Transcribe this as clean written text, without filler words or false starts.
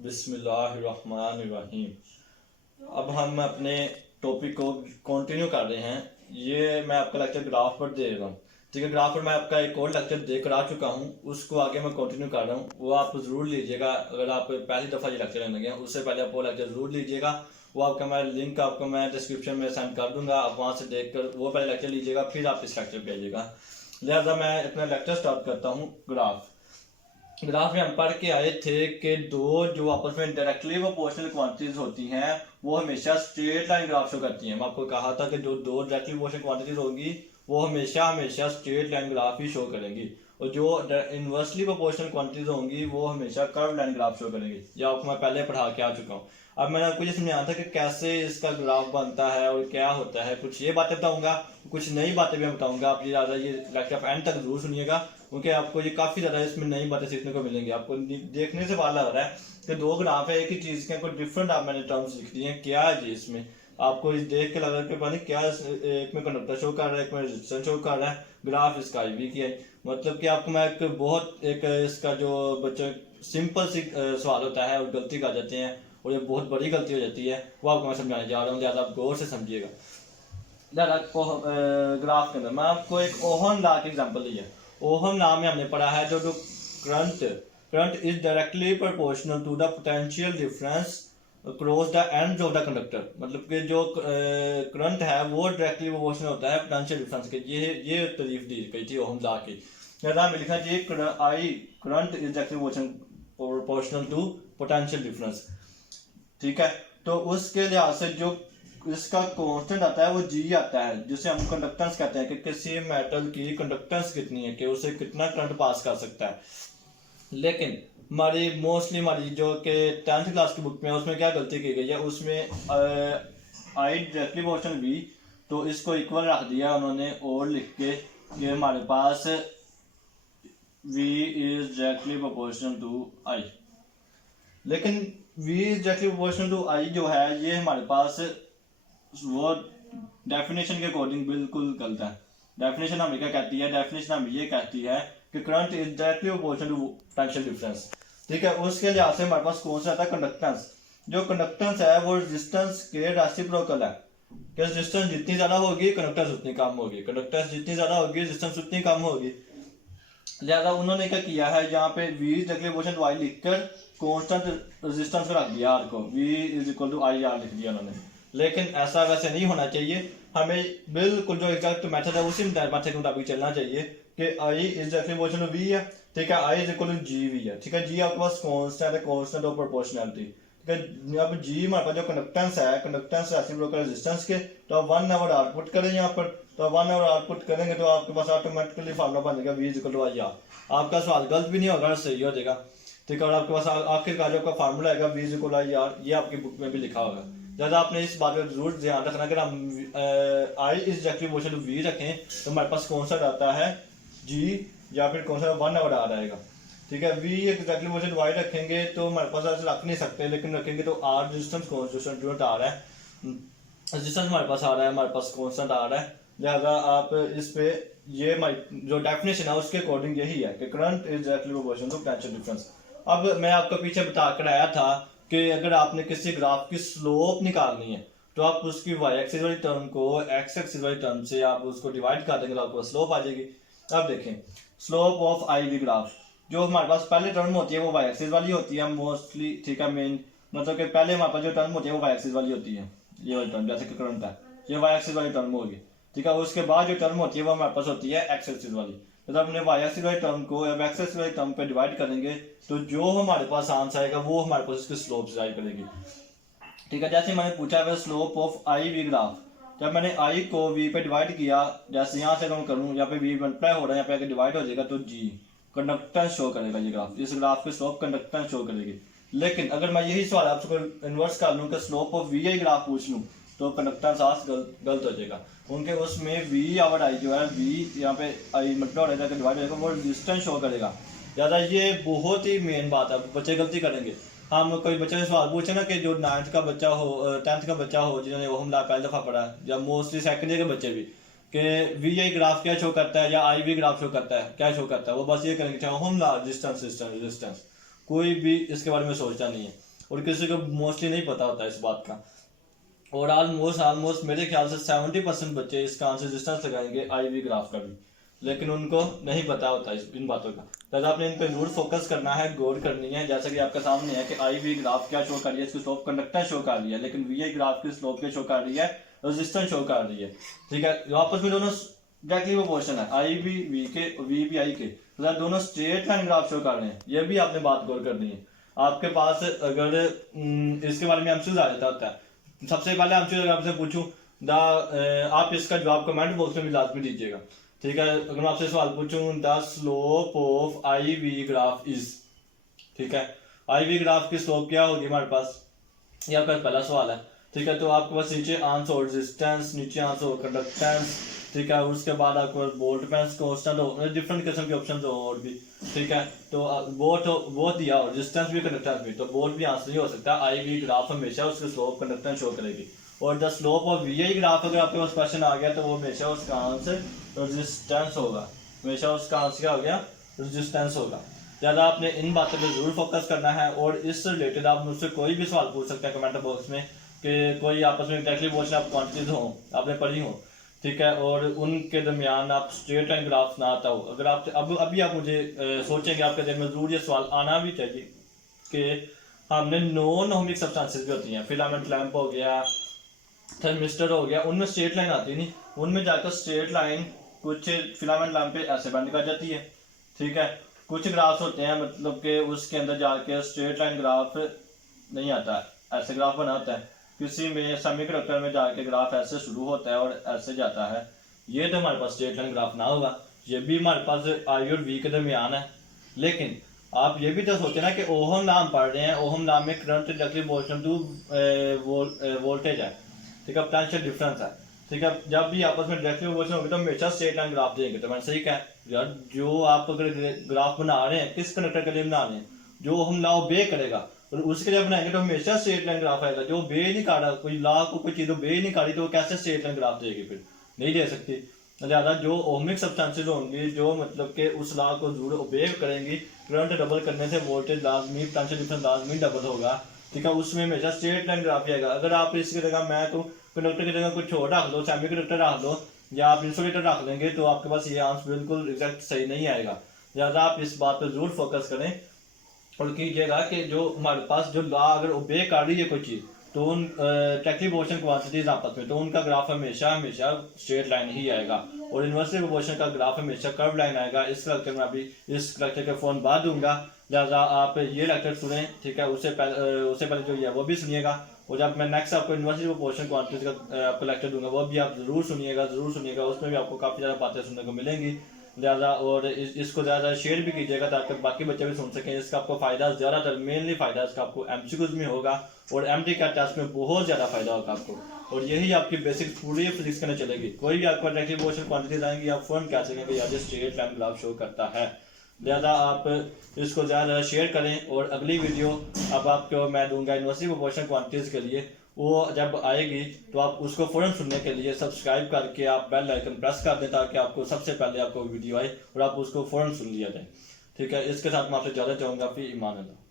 बिस्मिल्लाहिर्रहमानिर्रहीम। अब हम अपने टॉपिक को कंटिन्यू कर रहे हैं। ये मैं आपका लेक्चर ग्राफ पर दे रहा हूँ, ठीक है। ग्राफ पर मैं आपका एक और लेक्चर देकर आ चुका हूँ, उसको आगे मैं कंटिन्यू कर रहा हूँ। वो आप ज़रूर लीजिएगा। अगर आप पहली दफ़ा ये लेक्चर लेने लगे हैं, उससे पहले आप वो लेक्चर ज़रूर लीजिएगा। वो आपका मैं लिंक आपको मैं डिस्क्रिप्शन में सेंड कर दूंगा। आप वहाँ से देखकर वो पहले लेक्चर लीजिएगा, फिर आप इस लेक्चर पे आइएगा। लिहाजा मैं अपना लेक्चर स्टार्ट करता हूँ। ग्राफ में हम पढ़ के आए थे कि दो जो आपस में डायरेक्टली प्रोपोर्शनल क्वांटिटीज होती हैं वो हमेशा स्ट्रेट लाइन ग्राफ शो करती हैं। मैं आपको कहा था कि जो दो डायरेक्टली प्रोपोर्शनल क्वांटिटीज होंगी वो हमेशा हमेशा स्ट्रेट लाइन ग्राफ ही शो करेंगी, और जो इनवर्सली प्रोपोर्शनल क्वांटिटीज होंगी वो हमेशा कर्व लाइन ग्राफ शो करेंगी। ये आपको मैं पहले पढ़ा के आ चुका हूँ। अब मैंने आपको ये समझाया था कि कैसे इसका ग्राफ बनता है और क्या होता है। कुछ ये बातें बताऊंगा, कुछ नई बातें भी मैं बताऊंगा। आप ये ज़्यादा ये लेक्चर एंड तक जरूर सुनिएगा, क्योंकि आपको ये काफ़ी ज़्यादा इसमें नई बातें सीखने को मिलेंगी। आपको देखने से पता लग रहा है कि दो ग्राफ है एक ही चीज़ के, कोई डिफरेंट आप मैंने टर्म्स लिख दिए हैं। क्या है जी इसमें आपको इस देख के लग रहा है कि पता नहीं क्या, एक में कंडक्टर शो कर रहा है, एक में रेजिस्टेंस शो कर रहा है। ग्राफ इसका IV की है। मतलब कि आपको मैं एक इसका जो बच्चों सिंपल सी सवाल होता है और गलती कर जाते हैं और ये बहुत बड़ी गलती हो जाती है, वो आपको मैं समझाने जा रहा हूँ। लिहाजा आप गौर से समझिएगा। ग्राफ के अंदर मैं आपको एक ओहम लॉ की एग्जांपल दी है। ओहम लॉ में हमने पढ़ा है जो current is directly proportional to the potential difference cross the ends of the conductor. मतलब कि जो करंट है वो डायरेक्टली प्रोपोर्शनल होता है पोटेंशियल डिफरेंस के। ये तारीफ दी गई थी ओहम लॉ की। यहाँ में लिखा जी current is directly proportional to potential difference, ठीक है। तो उसके लिहाज से जो इसका कांस्टेंट आता है वो G आता है, जिसे हम कंडक्टेंस कहते हैं कि किसी मेटल की कंडक्टेंस कितनी है, कि उसे कितना करंट पास कर सकता है। लेकिन हमारी जो कि 10th क्लास की बुक में उसमें क्या गलती की गई है, उसमें I डायरेक्टली प्रोपोर्शनल V, तो इसको इक्वल रख दिया उन्होंने और लिख के कि हमारे पास V is directly proportional to I। लेकिन V is directly proportional to I जो है ये हमारे पास वो डेफिनेशन के अकॉर्डिंग बिल्कुल गलत है। डेफिनेशन हमें क्या कहती है? डेफिनेशन हमें ये कहती है कि current is directly proportional to potential difference, ठीक है। उसके लिहाज से हमारे पास कौन सा आता है? कंडक्टेंस। जो कंडक्टेंस है वो रेजिस्टेंस के रेसिप्रोकल है, कि रेजिस्टेंस जितनी ज्यादा होगी कंडक्टेंस उतनी कम होगी, कंडक्टेंस जितनी ज्यादा होगी रेजिस्टेंस उतनी कम होगी। लिहाजा उन्होंने क्या किया है, यहाँ पे V is directly proportional to I लिखकर कांस्टेंट रेजिस्टेंस को रख दिया, R को V is equal to IR लिख दिया उन्होंने। लेकिन ऐसा वैसे नहीं होना चाहिए। हमें बिल्कुल जो एग्जैक्ट मेथड है उसी मेथड के मुताबिक चलना चाहिए कि I is directly proportional to V है, ठीक है। I is equal to GV है, ठीक है। G आपके पास कांस्टेंट है, कांस्टेंट ऑफ प्रोपोर्शनैलिटी, ठीक है। अब G हमारे पास जो कंडक्टेंस है, कंडक्टेंस रेसिप्रोकल रेजिस्टेंस के, तो आप 1 आवर आउटपुट करें यहाँ पर। तो 1 आवर आउटपुट करेंगे तो आपके पास ऑटोमेटिकली फार्मूला बन जाएगा V is equal to IR। आपका सवाल गलत भी नहीं होगा, सही हो जाएगा, ठीक है। और आपके पास आखिरकार जो आपका फार्मूला आएगा V is equal to IR, ये आपकी बुक में भी लिखा होगा। ज़्यादा आपने इस बात पर जरूर ध्यान रखना। अगर हम I is directly proportional to V रखें तो हमारे पास कौन सा आता है? G, या फिर कौन सा 1 आवर आ जाएगा, ठीक है। V directly proportional to Y रखेंगे तो हमारे पास ऐसे रख नहीं सकते, लेकिन रखेंगे तो R रेजिस्टेंस कॉन्स्टेंट आ रहा है, रेजिस्टेंस हमारे पास आ रहा है, हमारे पास कॉन्स्टेंट आ रहा है। लिहाजा आप इस पे ये जो डेफिनेशन है उसके अकॉर्डिंग यही है कि current is directly proportional to potential difference. अब मैं आपको पीछे बता कर आया था कि अगर आपने किसी ग्राफ की स्लोप निकालनी है तो आप उसकी y एक्सिस वाली टर्म को x एक्सिस वाली टर्म से आप उसको डिवाइड कर देंगे तो आपको स्लोप आ जाएगी। अब देखें स्लोप ऑफ IV ग्राफ, जो हमारे पास पहले टर्म होती है वो y एक्सिस वाली होती है मोस्टली, ठीक है। मेन मतलब कि पहले हमारे पास जो टर्म होती है वो y एक्सिस वाली होती है, ये वाली टर्म जैसे कि करंट है ये y एक्सिस वाली टर्म होगी, ठीक है। उसके बाद जो टर्म होती है वो हमारे पास होती है x एक्सिस वाली। तो जब हमने y एक्सिस वाली टर्म को अब x एक्सिस वाली टर्म पे डिवाइड करेंगे तो जो हमारे पास आंसर आएगा वो हमारे पास इसकी स्लोप डिराइव करेगी, ठीक है। जैसे मैंने पूछा है स्लोप ऑफ IV ग्राफ, जब मैंने I को V पे डिवाइड किया, जैसे यहाँ से अगर मैं करूँ यहाँ पे V मल्टीप्लाई हो रहा है, यहाँ पे आगे डिवाइड हो जाएगा तो G कंडक्टेंस शो करेगा। ये ग्राफ, इस ग्राफ की स्लोप कंडक्टेंस शो करेगी। लेकिन अगर मैं यही सवाल आपसे इन्वर्स कर लूँ कि स्लोप ऑफ VI ग्राफ पूछ लूँ तो कंडक्टेंस गलत हो जाएगा, उनके उसमें V आवर I जो है V यहाँ पे I मल्टीप्लाई हो जाएगा डिवाइड हो जाएगा, वो रेजिस्टेंस शो करेगा। ज़्यादा ये बहुत ही मेन बात है, बच्चे गलती करेंगे। हम कोई बच्चे से सवाल पूछे ना कि जो 9th का बच्चा हो 10th का बच्चा हो जिन्होंने ओहम लॉ पहली दफ़ा पढ़ा है, या मोस्टली सेकंड ईयर के बच्चे भी, कि VI ग्राफ क्या शो करता है या IV ग्राफ शो करता है, क्या शो करता है, वो बस ये करेंगे चाहे ohm law resistance resistance resistance, कोई भी इसके बारे में सोचता नहीं है। और किसी को मोस्टली नहीं पता होता इस बात का। और ऑलमोस्ट मेरे ख्याल से 70% बच्चे इसका आंसर डिस्टेंस लगाएंगे IV ग्राफ का भी, लेकिन उनको नहीं पता होता इन बातों का। तो आपने इन पर जरूर फोकस करना है, गौर करनी है। जैसा कि आपके सामने है कि IV ग्राफ क्या शो कर रही है, इसकी स्लोप कंडक्टेंस शो कर रही है, लेकिन VI ग्राफ की स्लोप क्या शो कर रही है, रेजिस्टेंस शो कर रही है। ठीक है, आपस में दोनों डायरेक्टली प्रोपोर्शनल है, I भी V के और V भी I के, तो दोनों स्ट्रेट लाइन ग्राफ शो कर रहे हैं। ये भी आपने बात गौर करनी है। आपके पास अगर इसके बारे में एमसीक्यूज आ जाता होता है, सबसे पहले एमसीक्यू अगर आपसे पूछूं आप इसका जवाब कमेंट बॉक्स में भी लाजमी दीजिएगा। ठीक है, अगर मैं आपसे सवाल पूछूं the slope of IV graph is, ठीक है, IV ग्राफ की स्लोप क्या होगी हमारे पास, ये आपका पहला सवाल है। ठीक है, तो आपके पास नीचे आंसर हो रेजिस्टेंस, नीचे आंसर हो कंडक्टेंस, ठीक है, उसके बाद आपको बोल्टमैन्स कांस्टेंट हो, डिफरेंट किस्म के ऑप्शन हो और भी। ठीक है, तो वो दिया हो रेजिस्टेंस भी कंडक्टेंस भी, तो बोल्ट भी आंसर नहीं हो सकता। IV ग्राफ हमेशा उसकी स्लोप कंडक्टेंस शो करेगी। और the slope of VI graph अगर आपके पास क्वेश्चन आ गया तो वो हमेशा उसका आंसर रेजिस्टेंस होगा, हमेशा उसका आंसर क्या हो गया, रेजिस्टेंस होगा। ज़्यादा आपने इन बातों पर जरूर फोकस करना है। और इससे रिलेटेड आप मुझसे कोई भी सवाल पूछ सकते हैं कमेंट बॉक्स में, कि कोई आपस में डायरेक्टली बोलना आप क्वांटिटीज हो आपने पढ़ी हो, ठीक है, और उनके दरमियान आप स्ट्रेट लाइन ग्राफ ना आता हो। अगर आप अभी आप मुझे सोचेंगे, आपके दिल में जरूर ये सवाल आना भी चाहिए कि हमने नॉन ओमिक सब्सटेंसेस भी होती हैं, फिलामेंट लैंप हो गया, थर्मिस्टर हो गया, उनमें स्ट्रेट लाइन आती नहीं, उनमें जाकर स्ट्रेट लाइन कुछ फिलामेंट लैंप पे ऐसे बंद कर जाती है। ठीक है, कुछ ग्राफ्स होते हैं मतलब कि उसके अंदर जाके स्ट्रेट लाइन ग्राफ नहीं आता है, ऐसे ग्राफ बना होता है। किसी में सेमीकंडक्टर में जाके ग्राफ ऐसे शुरू होता है और ऐसे जाता है, ये तो हमारे पास स्ट्रेट लाइन ग्राफ ना होगा, ये भी हमारे पास I और V के दरमियान है। लेकिन आप ये भी तो सोचे ना कि ओहम लॉ हम पढ़ रहे हैं, ओहम लॉ में current directly proportional to voltage है, ठीक है, पोटेंशियल डिफरेंस है। ठीक है, जब भी आपस में डायरेक्टली प्रोपोर्शनल होगी तो हमेशा स्ट्रेट लाइन ग्राफ देंगे। तो मैंने सही कहा यार, जो आप अगर ग्राफ बना रहे हैं किस कंडक्टर के लिए बना रहे हैं, जो ओहम लॉ बे करेगा और उसके लिए बनाएंगे तो हमेशा स्ट्रेट लाइन ग्राफ आएगा। जो बे नहीं काटा, कोई लॉ को कोई चीज़ बे नहीं काटी, तो वो कैसे स्ट्रेट लाइन ग्राफ देगी, फिर नहीं दे सकती। ज़्यादा जो ओमिक सब्सटेंसेस होंगी जो मतलब कि उस लॉ को जरूर ओबे करेंगी, करंट डबल करने से वोल्टेज लाजमी, पोटेंशियल डिफरेंस लाजमी डबल होगा। ठीक है, उसमें हमेशा स्ट्रेट लाइन ग्राफ आएगा। अगर आप इसकी जगह मैं तो कंडक्टर की जगह कुछ और रख दो, सेमी कंडक्टर रख दो या आप इंसुलेटर रख देंगे, तो आपके पास ये आंसर बिल्कुल एग्जैक्ट सही नहीं आएगा। ज़्यादा आप इस बात पर जरूर फोकस करें और कीजिएगा कि जो हमारे पास जो लॉ अगर ओबे कर रही है कोई चीज़, तो उन टेक्निकल प्रोपोर्शन क्वांटिटीज आपस में, तो उनका ग्राफ हमेशा स्ट्रेट लाइन ही आएगा। और इन्वर्सली प्रोपोर्शन का ग्राफ हमेशा कर्व लाइन आएगा। इस लेक्चर में अभी इस लेक्चर का फोन बाद दूंगा, लिहाजा आप ये लेक्चर सुने। ठीक है, उससे पहले जो है वो भी सुनिएगा। और जब मैं नेक्स्ट आपको इन्वर्सली प्रोपोर्शन क्वांटिटीज का आपको लेक्चर दूंगा, वो भी आप जरूर सुनिएगा। उसमें भी आपको काफ़ी ज़्यादा बातें सुनने को मिलेंगी। ज़्यादा और इसको ज़्यादा शेयर भी कीजिएगा ताकि बाकी बच्चे भी सुन सकें। इसका आपको फ़ायदा ज़्यादातर मेनली फ़ायदा इसका आपको MCQs में होगा और MT का टेस्ट में बहुत ज़्यादा फायदा होगा आपको। और यही आपकी बेसिक पूरी फिजिक्स करने चलेगी। कोई भी आपको डायरेक्टली प्रोपोर्शनल क्वांटिटीज आएंगी, आप फॉर्म क्या सकेंगे यार स्ट्रेट लाइन ग्राफ शो करता है। ज़्यादा आप इसको ज़्यादा शेयर करें। और अगली वीडियो अब आपको मैं दूंगा इन्वर्सली प्रोपोर्शनल क्वांटिटीज़ के लिए, वो जब आएगी तो आप उसको फ़ौरन सुनने के लिए सब्सक्राइब करके आप बेल आइकन प्रेस कर दें ताकि आपको सबसे पहले आपको वीडियो आए और आप उसको फ़ौरन सुन लिया जाए। ठीक है, इसके साथ मैं आपसे ज़्यादा चाहूँगा, फिर ईमान अल्लाह।